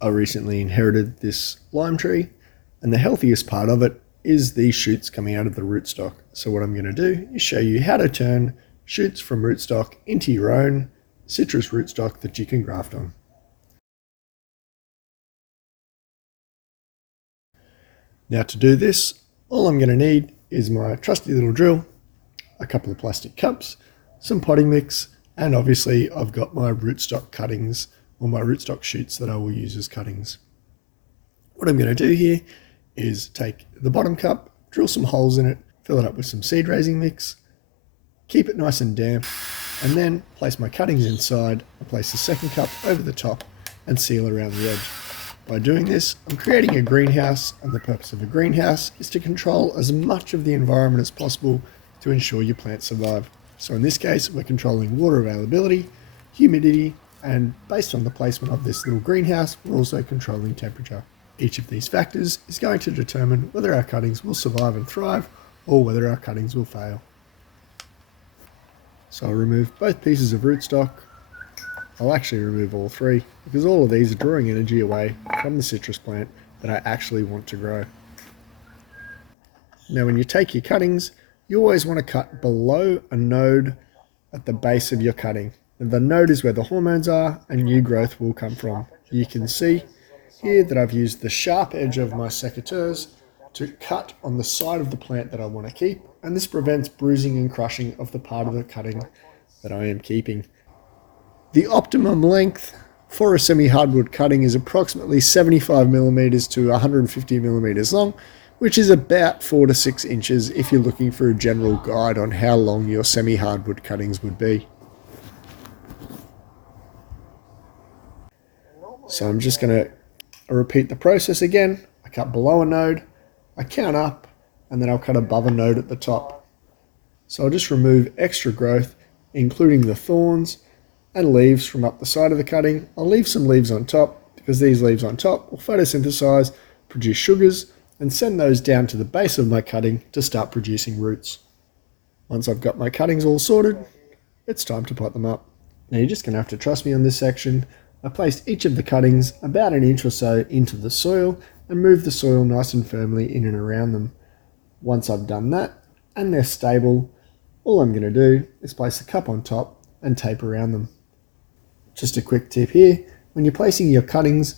I recently inherited this lime tree, and the healthiest part of it is these shoots coming out of the rootstock. So what I'm going to do is show you how to turn shoots from rootstock into your own citrus rootstock that you can graft on. Now to do this, all I'm going to need is my trusty little drill, a couple of plastic cups, some potting mix, and obviously I've got my rootstock cuttings or my rootstock shoots that I will use as cuttings. What I'm going to do here is take the bottom cup, drill some holes in it, fill it up with some seed raising mix, keep it nice and damp, and then place my cuttings inside. I place the second cup over the top and seal around the edge. By doing this, I'm creating a greenhouse, and the purpose of a greenhouse is to control as much of the environment as possible to ensure your plants survive. So in this case, we're controlling water availability, humidity, and based on the placement of this little greenhouse, we're also controlling temperature. Each of these factors is going to determine whether our cuttings will survive and thrive or whether our cuttings will fail. So I'll remove both pieces of rootstock. I'll actually remove all three because all of these are drawing energy away from the citrus plant that I actually want to grow. Now when you take your cuttings, you always want to cut below a node at the base of your cutting. And the node is where the hormones are and new growth will come from. You can see here that I've used the sharp edge of my secateurs to cut on the side of the plant that I want to keep, and this prevents bruising and crushing of the part of the cutting that I am keeping. The optimum length for a semi-hardwood cutting is approximately 75 millimeters to 150 millimeters long, which is about 4 to 6 inches if you're looking for a general guide on how long your semi-hardwood cuttings would be. So I'm just going to repeat the process again. I cut below a node, I count up, and then I'll cut above a node at the top. So I'll just remove extra growth, including the thorns and leaves from up the side of the cutting. I'll leave some leaves on top because these leaves on top will photosynthesize, produce sugars, and send those down to the base of my cutting to start producing roots. Once I've got my cuttings all sorted, it's time to pot them up. Now you're just going to have to trust me on this section. I placed each of the cuttings about an inch or so into the soil and moved the soil nice and firmly in and around them. Once I've done that and they're stable, all I'm going to do is place the cup on top and tape around them. Just a quick tip here, when you're placing your cuttings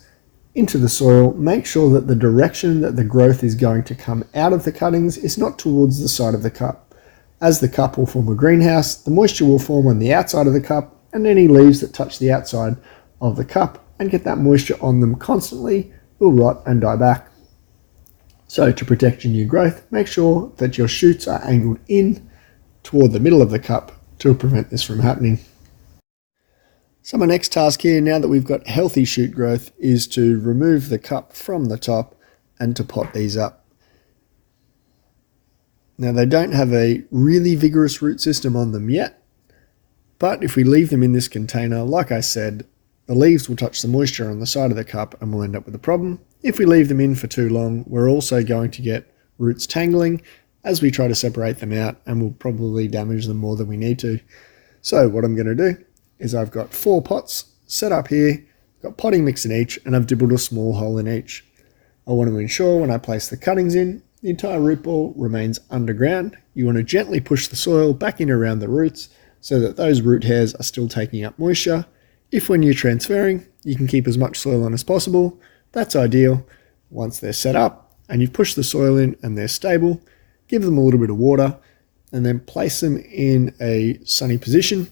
into the soil, make sure that the direction that the growth is going to come out of the cuttings is not towards the side of the cup. As the cup will form a greenhouse, the moisture will form on the outside of the cup, and any leaves that touch the outside of the cup and get that moisture on them constantly will rot and die back. So to protect your new growth, make sure that your shoots are angled in toward the middle of the cup to prevent this from happening. So my next task here, now that we've got healthy shoot growth, is to remove the cup from the top and to pot these up. Now they don't have a really vigorous root system on them yet, but if we leave them in this container, like I said, the leaves will touch the moisture on the side of the cup and we'll end up with a problem. If we leave them in for too long, we're also going to get roots tangling as we try to separate them out, and we'll probably damage them more than we need to. So what I'm going to do is I've got 4 pots set up here, got potting mix in each, and I've dibbled a small hole in each. I want to ensure when I place the cuttings in, the entire root ball remains underground. You want to gently push the soil back in around the roots so that those root hairs are still taking up moisture. If when you're transferring, you can keep as much soil on as possible, that's ideal. Once they're set up and you've pushed the soil in and they're stable, give them a little bit of water and then place them in a sunny position.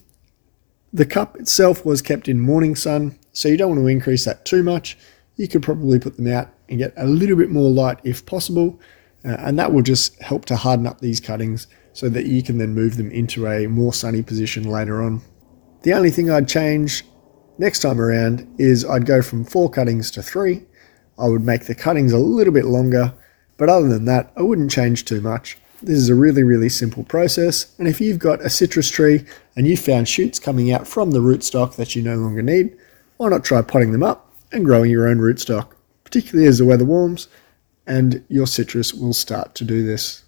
The cup itself was kept in morning sun, so you don't want to increase that too much. You could probably put them out and get a little bit more light if possible, and that will just help to harden up these cuttings so that you can then move them into a more sunny position later on. The only thing I'd change next time around is I'd go from 4 cuttings to 3. I would make the cuttings a little bit longer, but other than that, I wouldn't change too much. This is a really, really simple process, and if you've got a citrus tree and you found shoots coming out from the rootstock that you no longer need, why not try potting them up and growing your own rootstock, particularly as the weather warms, and your citrus will start to do this.